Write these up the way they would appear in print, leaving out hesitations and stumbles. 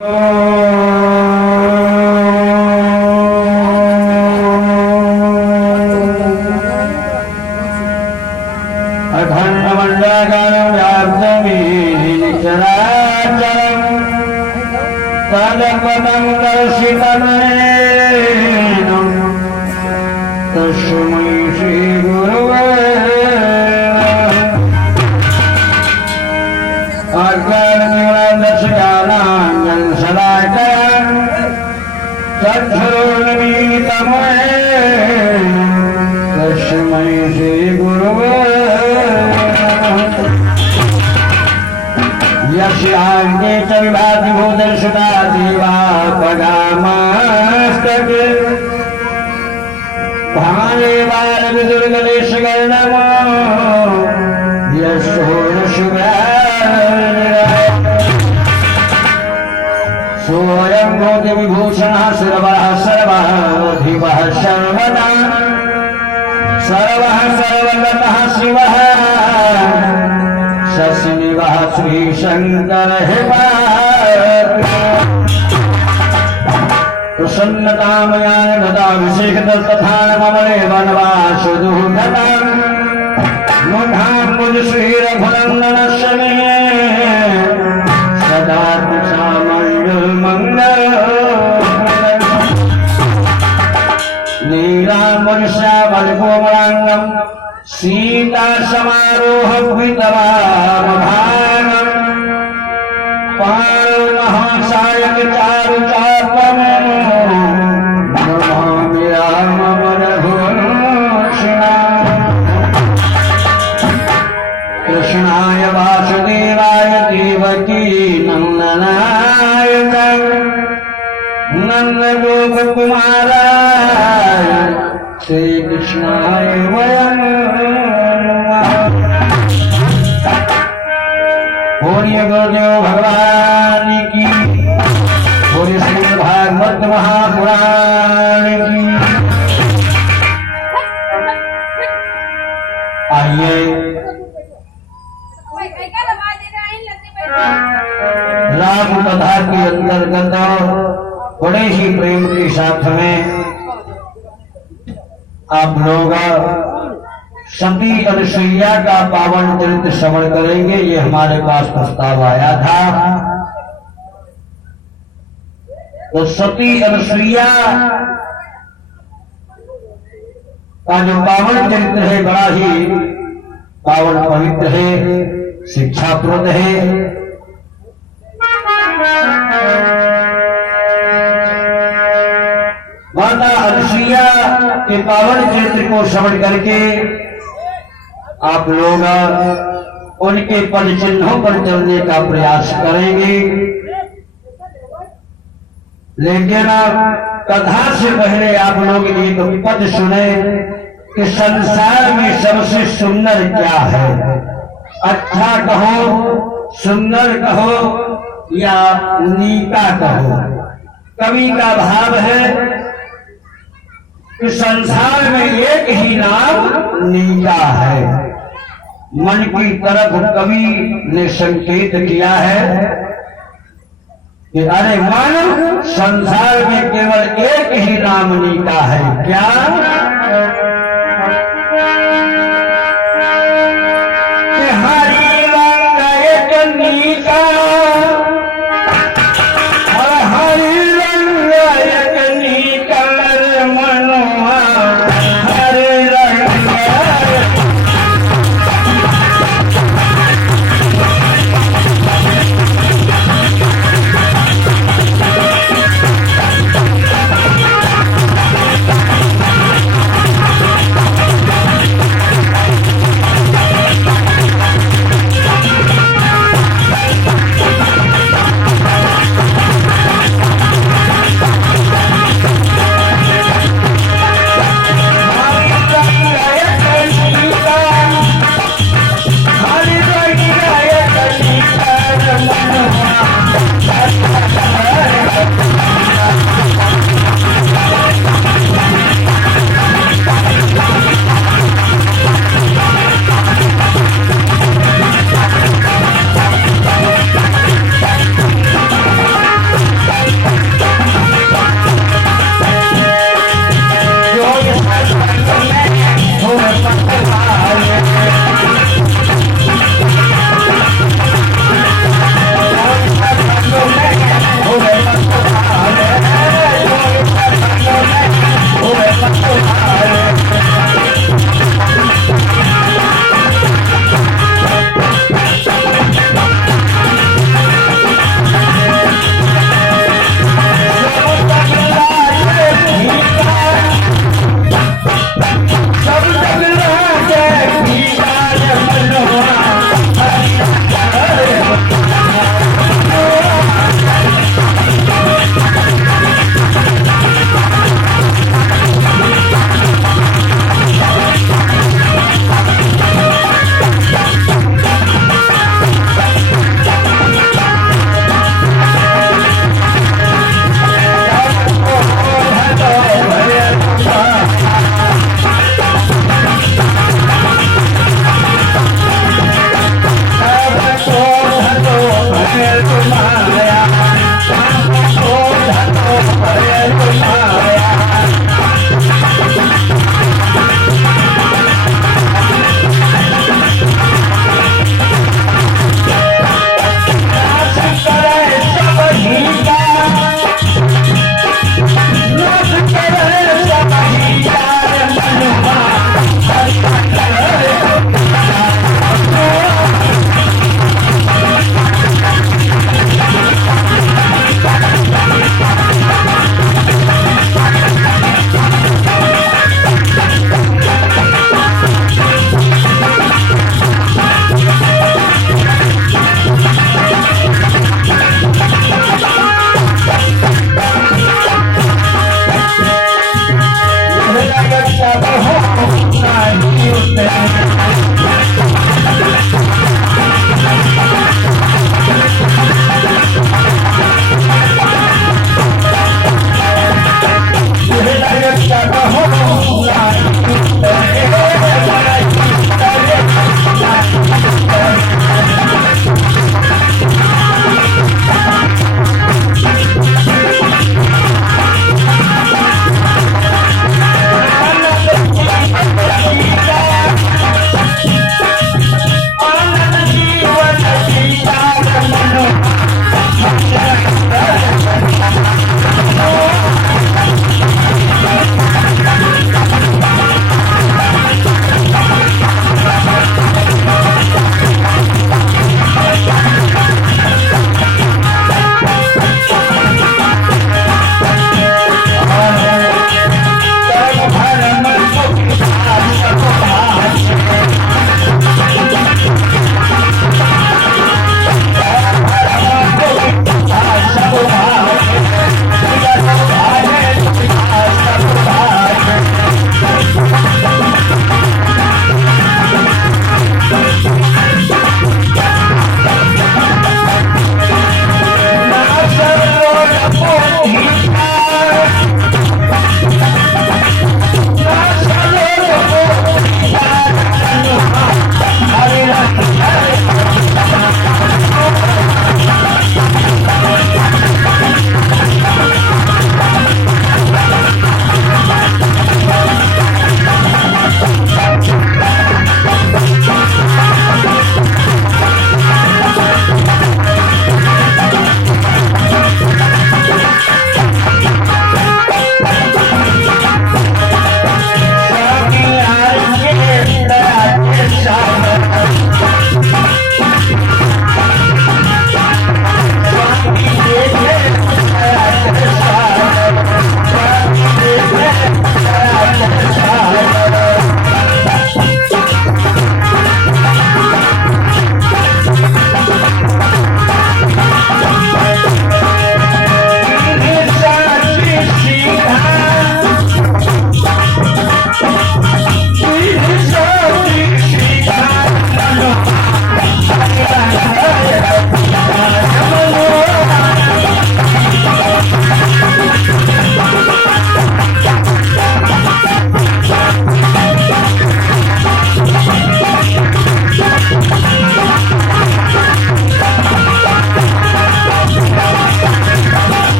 अखण्डमण्डलकालं व्याप्तमीचराचरं तदपदं दर्शितमेन तस्मै श्रीगुरवे अज्ञाननिर्दशकानां सदाकया चक्षुरुन्मीलितमये तस्मै श्रीगुरवे यस्यान्ते च विभाति भूतदर्शिता देवा पदामस्तके भामेवारविदुर्गलेशगर्णमो सोऽयं भूति विभूषणः सर्वः सर्वाधिपः सर्वदा सर्वः सर्वगतः शिवः शशिनिवः श्रीशङ्करः प्रसन्नतामयान् गताभिषेकतस्तथा ममले वनवासुदुःखताम् मुखाम्बुजश्रीरघुनन्दनस्य मे सदा सामण्डलमङ्गल नीलाम्बरश्यामलकोमलाङ्गं सीतासमारोहभृतवामभागम् पाणमहासायकचारुचापम् नमामि रामवरघुवंशिना कृष्णाय वासुदेवाय देवकी नन्दनाय नन्दगोपकुमाराय श्रीकृष्णाय वयं बोलिए गुरुदेव भगवान की, बोलिए श्री भागवत महापुराण की। आइए राम कथा के अंतर्गत बड़े ही प्रेम के साथ में आप लोग सती अनुसुईया का पावन चरित्र श्रवण करेंगे। ये हमारे पास प्रस्ताव आया था। तो सती अनुसुईया का जो पावन चरित्र है बड़ा ही पावन पवित्र है, शिक्षाप्रद है। माता अनुसुईया के पावन चरित्र को श्रवण करके आप लोग उनके पद चिन्हों पर चलने का प्रयास करेंगे। लेकिन कथा से पहले आप लोग एक पद सुने कि संसार में सबसे सुंदर क्या है। अच्छा कहो, सुंदर कहो या नीका कहो। कवि का भाव है कि संसार में एक ही नाम नीका है। मन की तरफ कवि ने संकेत किया है कि अरे मन, संसार में केवल एक ही नाम नीका है। क्या? कि हरि रंग एक नीका और हरि रंग एक नीका मनवा हरि रंग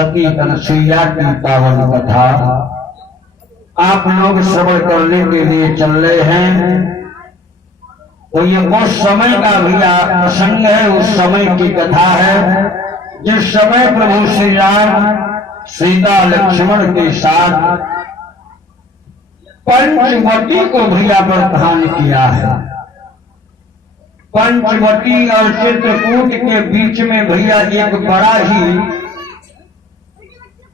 सती अनसुईया की पावन कथा आप लोग श्रवण करने के लिए चल रहे हैं। तो ये उस समय का भी प्रसंग है, उस समय की कथा है जिस समय प्रभु श्री राम सीता लक्ष्मण के साथ पंचवटी को भैया प्रस्थान किया है। पंचवटी और चित्रकूट के बीच में भैया एक बड़ा ही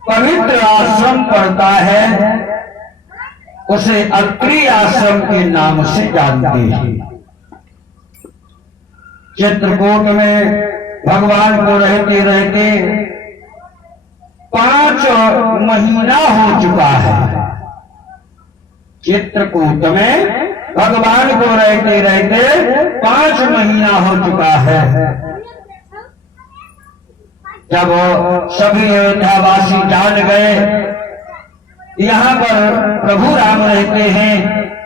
पवित्र आश्रम पड़ता है, उसे अत्रि आश्रम के नाम से जानते हैं। चित्रकूट में भगवान को रहते रहते 5 महीना हो चुका है। चित्रकूट में भगवान को रहते रहते 5 महीना हो चुका है। जब सभी अयोध्यावासी जान गए यहाँ पर प्रभु राम रहते हैं,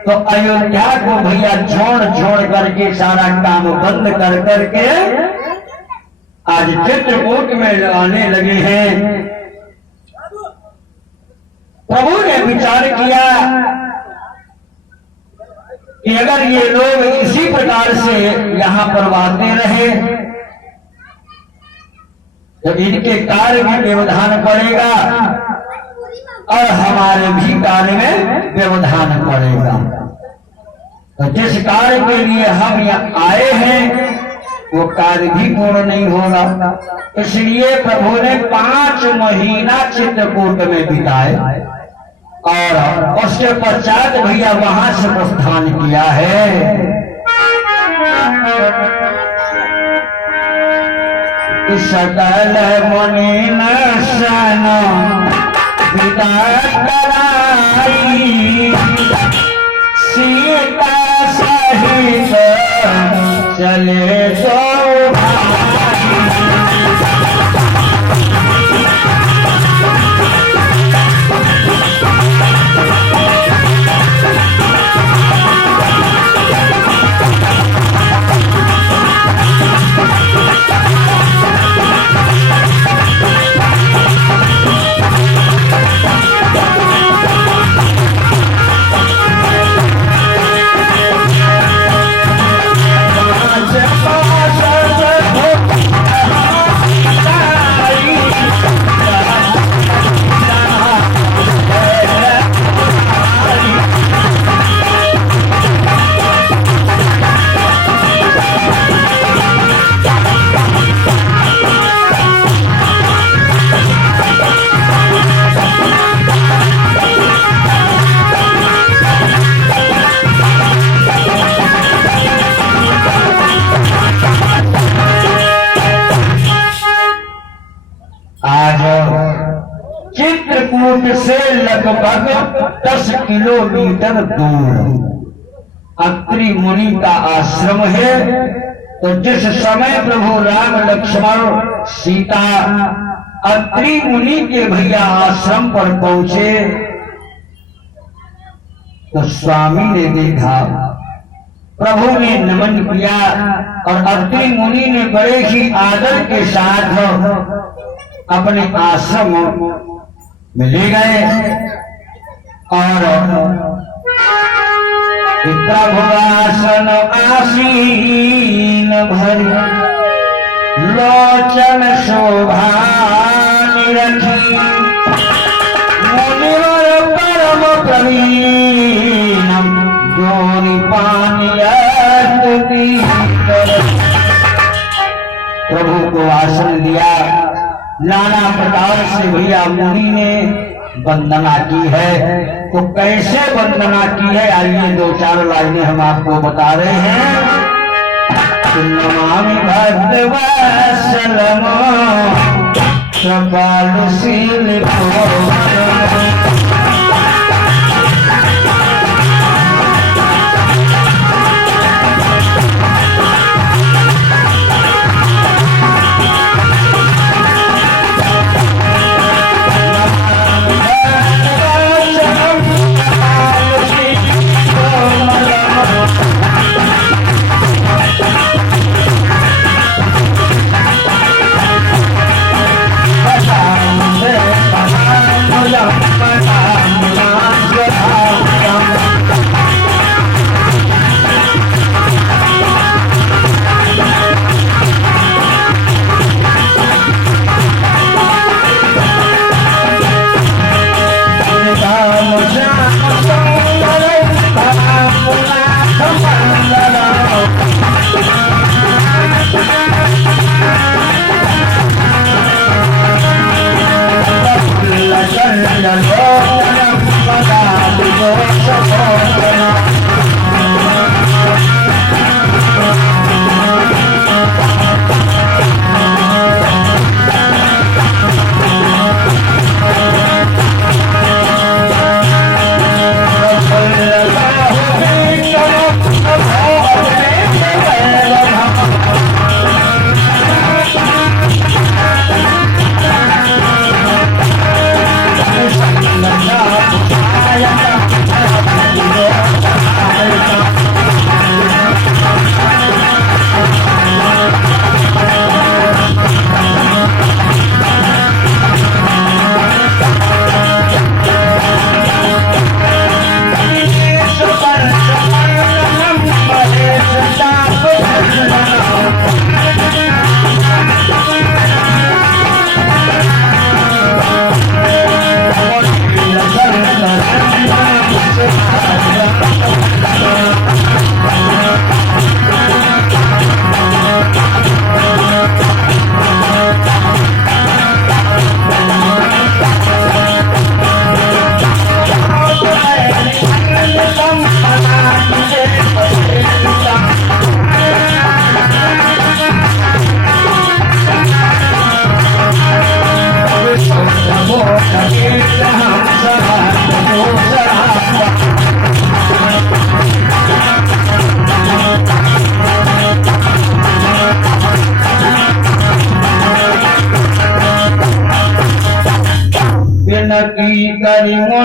तो अयोध्या को भैया छोड़ करके सारा काम बंद कर करके आज चित्रकूट में आने लगे हैं। प्रभु ने विचार किया कि अगर ये लोग इसी प्रकार से यहाँ पर आते रहे तो इनके कार्य में व्यवधान पड़ेगा और हमारे भी कार्य में व्यवधान पड़ेगा। तो जिस कार्य के लिए हम यहाँ आए हैं वो कार्य भी पूर्ण नहीं होगा। इसलिए प्रभु ने 5 महीना चित्रकूट में बिताए और उसके पश्चात भैया वहां से प्रस्थान किया है। सकल मुनि सन पिता कराई सीता सहित चले सो चित्रकूट से लगभग 10 किलोमीटर दूर अत्रि मुनि का आश्रम है। तो जिस समय प्रभु राम लक्ष्मण सीता अत्रि मुनि के भैया आश्रम पर पहुंचे तो स्वामी ने देखा, प्रभु ने नमन किया और अत्रि मुनि ने बड़े ही आदर के साथ अपने आश्रम में ले गए और प्रभु आसन आसीन भर लोचन शोभा निरखी मुनिवर परम प्रवीण जोनि पानी प्रभु को आसन दिया। नाना प्रकार से भैया मुनि ने वंदना की है। तो कैसे वंदना की है आइए 2-4 लाइनें हम आपको बता रहे हैं। नमामि भक्तवत्सलम कृपालुशील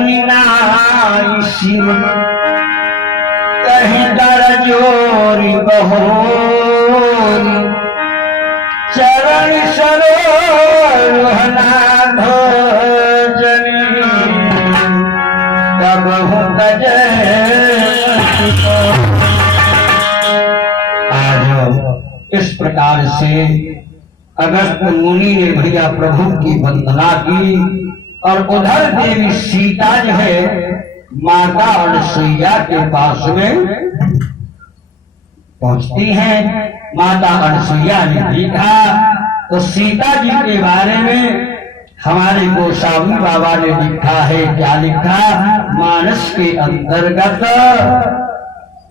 मुनि नाई शिव कहीं दर जोरी बहोरी चरण सरोहना भजनी तब आज इस प्रकार से अगस्त मुनि ने भैया प्रभु की वंदना की और उधर देवी सीता जो है माता अनसुईया के पास में पहुंचती हैं। माता अनसुईया ने देखा तो सीता जी के बारे में हमारे गोस्वामी बाबा ने लिखा है। क्या लिखा? मानस के अंतर्गत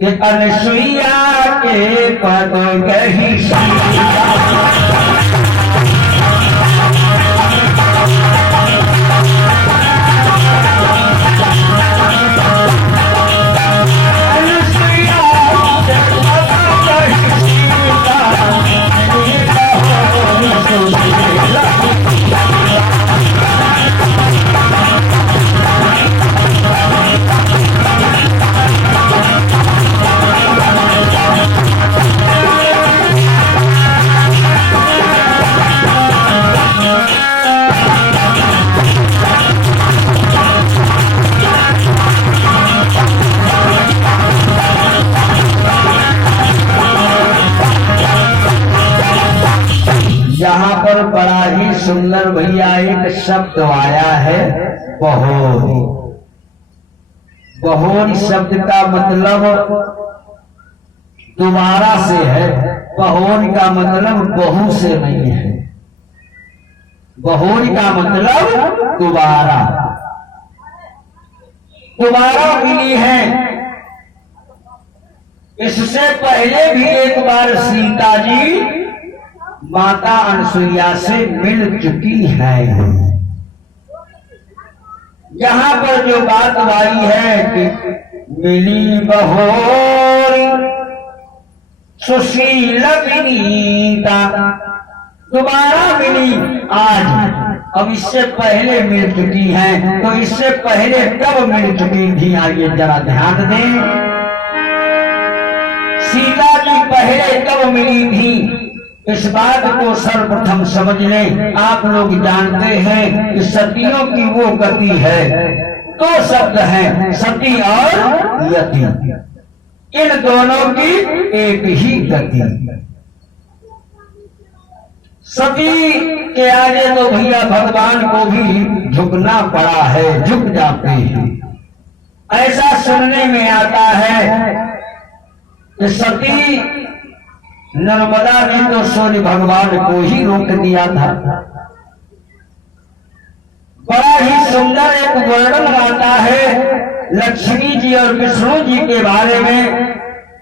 कि अनसुईया के पद गही यहाँ पर बड़ा ही सुंदर भैया एक शब्द आया है बहोरी। बहोरी शब्द का मतलब दोबारा से है। बहोरी का मतलब बहू से नहीं है। बहोरी का मतलब दोबारा दोबारा मिली है। इससे पहले भी एक बार सीता जी माता अनसुईया से मिल चुकी है। यहाँ पर जो बात आई है कि मिली बहोरी सुशील विनीता, दोबारा मिली आज। अब इससे पहले मिल चुकी है, तो इससे पहले कब मिल चुकी थी? आइए जरा ध्यान दें। सीता जी पहले कब मिली थी इस बात को सर्वप्रथम समझ लें। आप लोग जानते हैं कि सतियों की वो गति है, दो शब्द हैं, सती और यति। इन दोनों की एक ही गति। सती के आगे तो भैया भगवान को भी झुकना पड़ा है, झुक जाते हैं। ऐसा सुनने में आता है कि सती नर्मदा ने तो सूर्य भगवान को ही रोक दिया था। बड़ा ही सुंदर एक वर्णन आता है लक्ष्मी जी और विष्णु जी के बारे में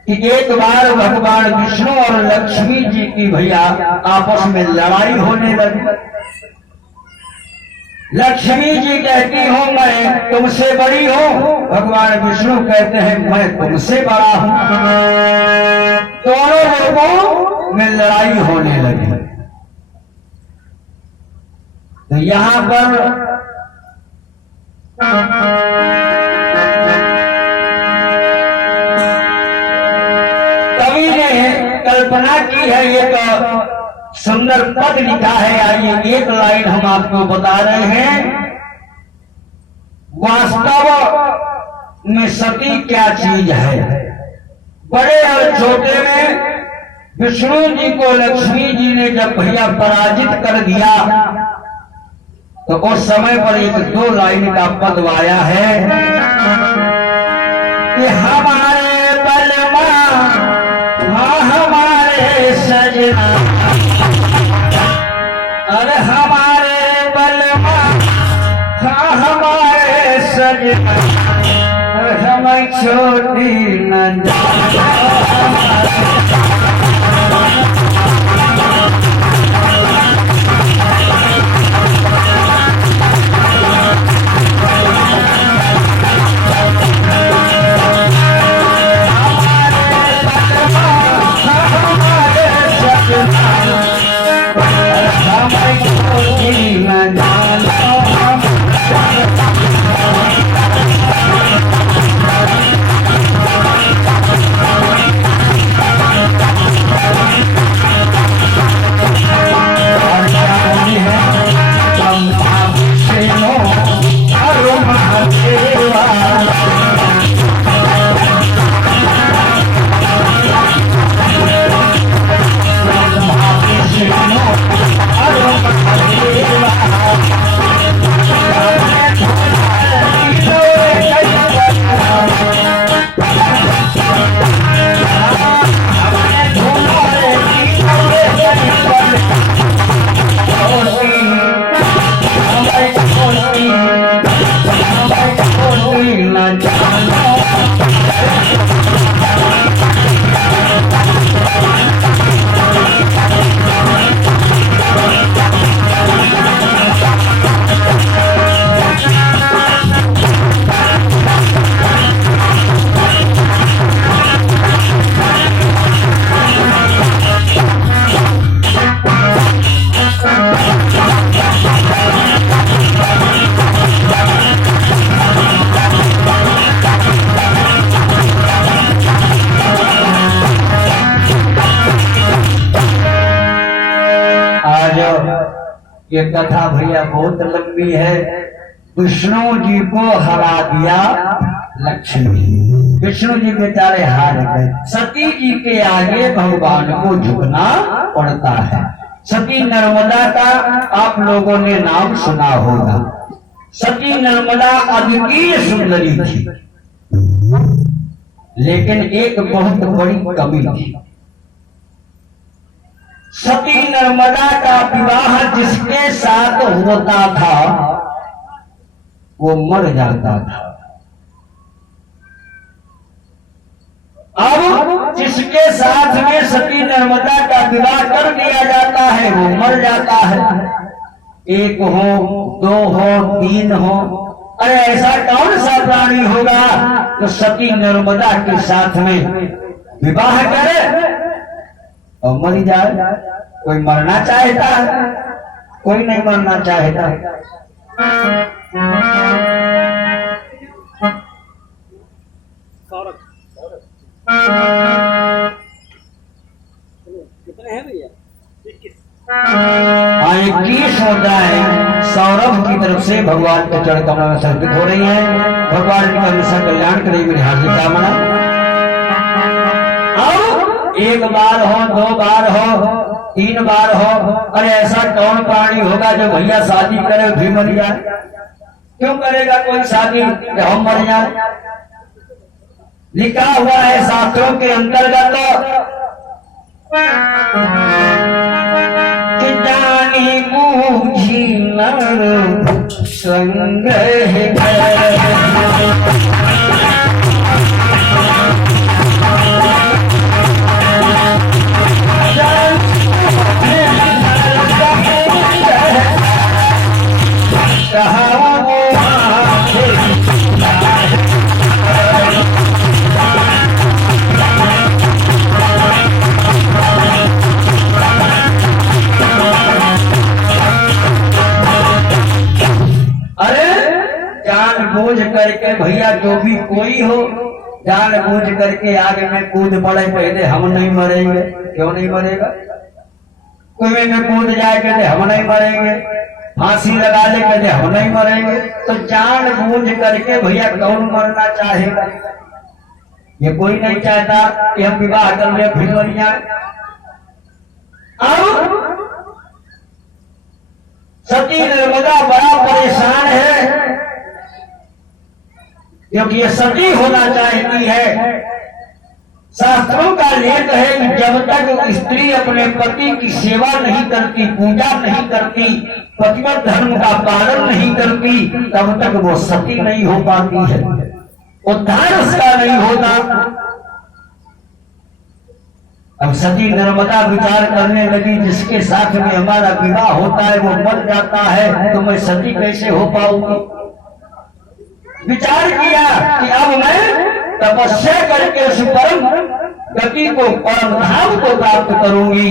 कि एक बार भगवान विष्णु और लक्ष्मी जी की भैया आपस में लड़ाई होने लगी। लक्ष्मी जी कहती हूँ मैं तुमसे बड़ी हूँ, भगवान विष्णु कहते हैं मैं तुमसे बड़ा हूँ। दोनों लोगों में लड़ाई होने लगी। तो यहाँ पर कवि ने कल्पना की है, एक सुंदर पद लिखा है। आइए एक लाइन हम आपको बता रहे हैं। वास्तव में सती क्या चीज है? बड़े और छोटे में विष्णु जी को लक्ष्मी जी ने जब भैया पराजित कर दिया तो उस समय पर एक दो लाइन का पद आया है कि हमारे बलमा हमारे सजना, अरे हमारे बलमा हमारे सजना, हम छोटी न ये कथा भैया बहुत लंबी है। विष्णु जी को हरा दिया लक्ष्मी, विष्णु जी बेचारे हार गए। सती जी के आगे भगवान को झुकना पड़ता है। सती नर्मदा का आप लोगों ने नाम सुना होगा। सती नर्मदा अद्वितीय सुंदरी थी, लेकिन एक बहुत बड़ी कमी थी। सती नर्मदा का विवाह जिसके साथ होता था वो मर जाता था। अब जिसके साथ में सती नर्मदा का विवाह कर दिया जाता है वो मर जाता है। एक हो, दो हो, तीन हो, अरे ऐसा कौन सा प्राणी होगा जो सती नर्मदा के साथ में विवाह करे और मर जाए? कोई मरना चाहता है? कोई नहीं मरना चाहता। कितने हैं भैया? 21 मुद्राएं सौरभ की तरफ से भगवान के चरण कमल में समर्पित हो रही हैं। भगवान की हमेशा कल्याण करेगी मेरी हार्दिक कामना। अब एक बार हो, दो बार हो, तीन बार हो, अरे ऐसा कौन प्राणी होगा जो भैया शादी करे भी मर जाए? क्यों करेगा कोई शादी कि हम मर जाए? लिखा हुआ है शास्त्रों के अंतर्गत कि जानी बूझी नर संग्रह बूझ करके भैया जो भी कोई हो जान बूझ करके आगे में कूद पड़े, पहले हम नहीं मरेंगे। क्यों नहीं मरेगा? कोई में कूद जाए कहते हम नहीं मरेंगे, फांसी लगा ले कहते हम नहीं मरेंगे। तो जान बूझ करके भैया कौन मरना चाहेगा? ये कोई नहीं चाहता कि हम विवाह कर ले फिर मर जाए। अब सती नर्मदा बड़ा परेशान है क्योंकि ये सती होना चाहती है। शास्त्रों का लेख है कि जब तक स्त्री अपने पति की सेवा नहीं करती, पूजा नहीं करती, पतिव्रत धर्म का पालन नहीं करती, तब तक वो सती नहीं हो पाती है, उद्धार उसका नहीं होता। अब सती नर्मदा विचार करने लगी जिसके साथ में हमारा विवाह होता है वो मर जाता है, तो मैं सती कैसे हो पाऊंगी? विचार किया कि अब मैं तपस्या करके उस परम गति को, परम धाम को प्राप्त करूंगी।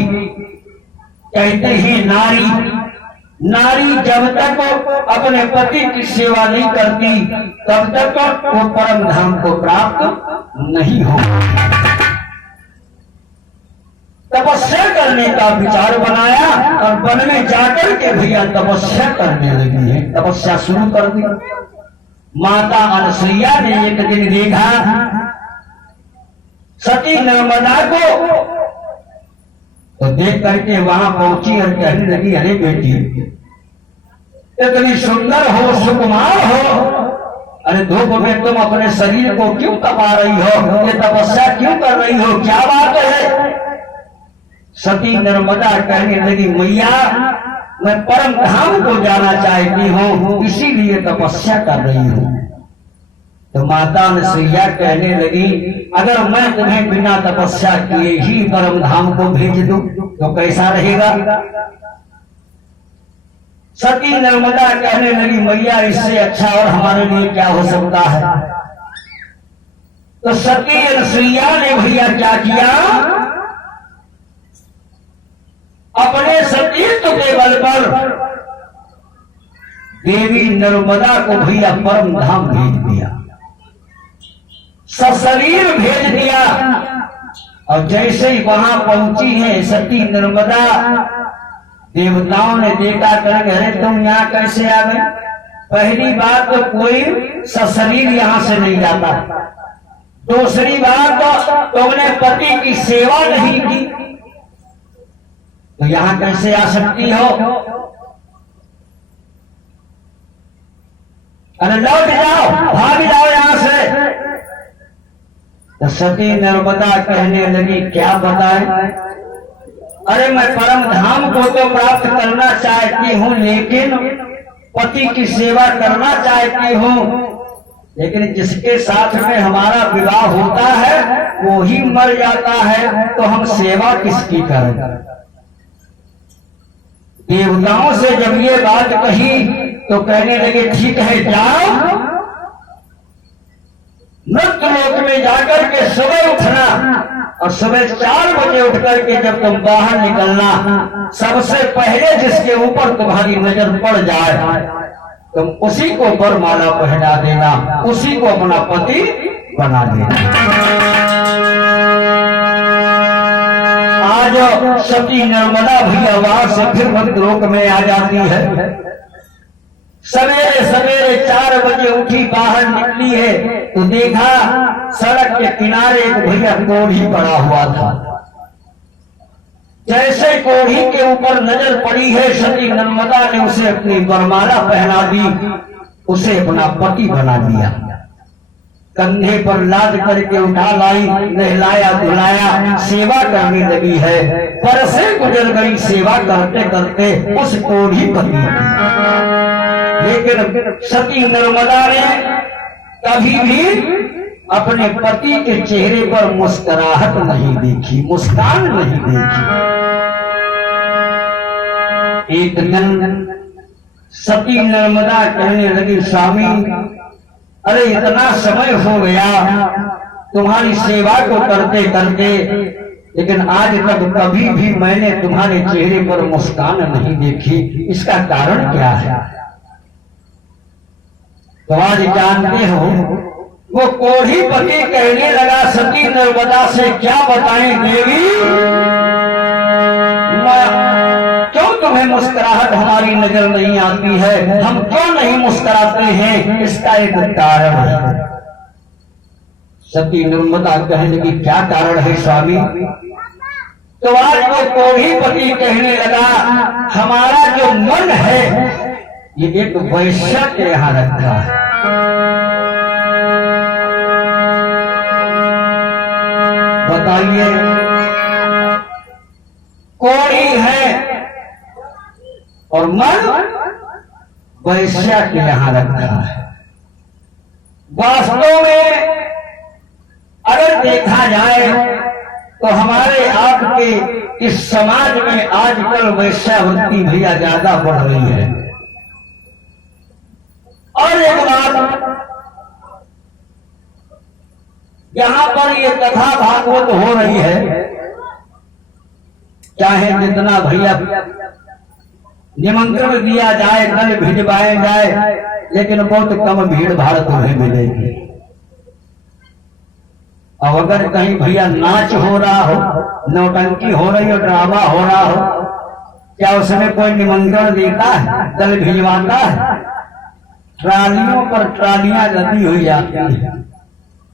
कहते ही नारी जब तक अपने पति की सेवा नहीं करती तब तक वो परम धाम को प्राप्त नहीं हो। तपस्या करने का विचार बनाया और वन में जाकर के भैया तपस्या करने लगी है। तपस्या शुरू कर दी। माता अनसुईया ने एक दिन देखा सती नर्मदा को, तो देख करके वहां पहुंची और कहने लगी, अरे बेटी इतनी सुंदर हो, सुकुमार हो, अरे धूप में तुम अपने शरीर को क्यों तपा रही हो? ये तपस्या क्यों कर रही हो? क्या बात है? सती नर्मदा कहने लगी, मैया मैं परम धाम को जाना चाहती हूँ, इसीलिए तपस्या कर रही हूँ। तो माता अनसुईया कहने लगी, अगर मैं तुम्हें बिना तपस्या किए ही परम धाम को भेज दूं तो कैसा रहेगा? सती नर्मदा कहने लगी, मैया इससे अच्छा और हमारे लिए क्या हो सकता है? तो सती अनसुईया ने भैया क्या किया, अपने सतीत्व के बल पर देवी नर्मदा को भैया परम धाम भेज दिया, सशरीर भेज दिया। और जैसे ही वहां पहुंची है सती नर्मदा, देवताओं ने देखा करेंगे अरे तुम यहाँ कैसे आ गए। पहली बात तो कोई सशरीर यहाँ से नहीं जाता। दूसरी बात तो तुमने पति की सेवा नहीं की तो यहाँ कैसे आ सकती हो। अरे लौट जाओ, भाग जाओ यहाँ से। तो सती नर्मदा कहने लगी क्या बताए, अरे मैं परम धाम को तो प्राप्त करना चाहती हूँ लेकिन पति की सेवा करना चाहती हूँ, लेकिन जिसके साथ में हमारा विवाह होता है वो ही मर जाता है तो हम सेवा किसकी करें। देवताओं से जब ये बात कही तो कहने लगे ठीक है जाओ, मृत्यु लोक में जाकर के सुबह उठना और सुबह 4 बजे उठ करके जब तुम बाहर निकलना, सबसे पहले जिसके ऊपर तुम्हारी नजर पड़ जाए तुम उसी को वरमाला पहना देना, उसी को अपना पति बना देना। आज सती नर्मदा भी वहां से फिर भद्रलोक में आ जाती है। सवेरे सवेरे 4 बजे उठी, बाहर निकली है तो देखा सड़क के किनारे एक भैया कोढ़ी पड़ा हुआ था। जैसे कोढ़ी के ऊपर नजर पड़ी है सती नर्मदा ने उसे अपनी वरमाला पहना दी, उसे अपना पति बना दिया। कंधे पर लाद करके उठा लाई, नहलाया धुलाया, सेवा करने लगी है। बरसें गुजर गई सेवा करते करते उस कोढ़ी पति। लेकिन सती नर्मदा ने कभी भी अपने पति के चेहरे पर मुस्कुराहट नहीं देखी, मुस्कान नहीं देखी। एक दिन सती नर्मदा कहने लगी स्वामी अरे इतना समय हो गया तुम्हारी सेवा को करते करते, लेकिन आज तक कभी भी मैंने तुम्हारे चेहरे पर मुस्कान नहीं देखी, इसका कारण क्या है। तो आज जानते हो वो कोढ़ी पति कहने लगा सती नर्मदा से क्या बताएं देवी, क्यों तुम्हें मुस्कुराहट हमारी नजर नहीं आती है, हम क्यों नहीं मुस्कुराते हैं, इसका एक कारण है। सती नर्मदा कहने लगी क्या कारण है स्वामी। तो आज वो कोढ़ी पति कहने लगा हमारा जो मन है ये एक वैश्य के यहाँ रखा है। बताइए कोढ़ी है और मन वैश्या के यहाँ रखा है। वास्तव में अगर देखा जाए तो हमारे आपके इस समाज में आजकल वैश्यावृत्ति भैया ज्यादा बढ़ रही है। और एक बात, यहाँ पर ये कथा भागवत हो रही है, चाहे जितना भैया निमंत्रण दिया जाए, दल भिजवाए जाए, लेकिन बहुत कम भीड़ भाड़ तुम्हें मिलेगी। और अगर कहीं भैया नाच हो रहा हो, नौटंकी हो रही हो, ड्रामा हो रहा हो, क्या उसमें कोई निमंत्रण देता है, दल भिजवाता है। ट्रालियों पर ट्रालियां लदी हुई जाती है,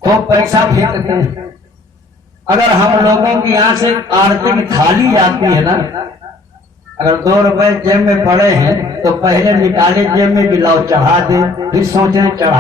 खूब पैसा फेंकते हैं। अगर हम लोगों की यहाँ से आरती की थाली जाती है ना, अगर 2 रुपए जेब में पड़े हैं तो पहले निकाले जेब में गिलाओ चढ़ा दे, फिर सोचे चढ़ा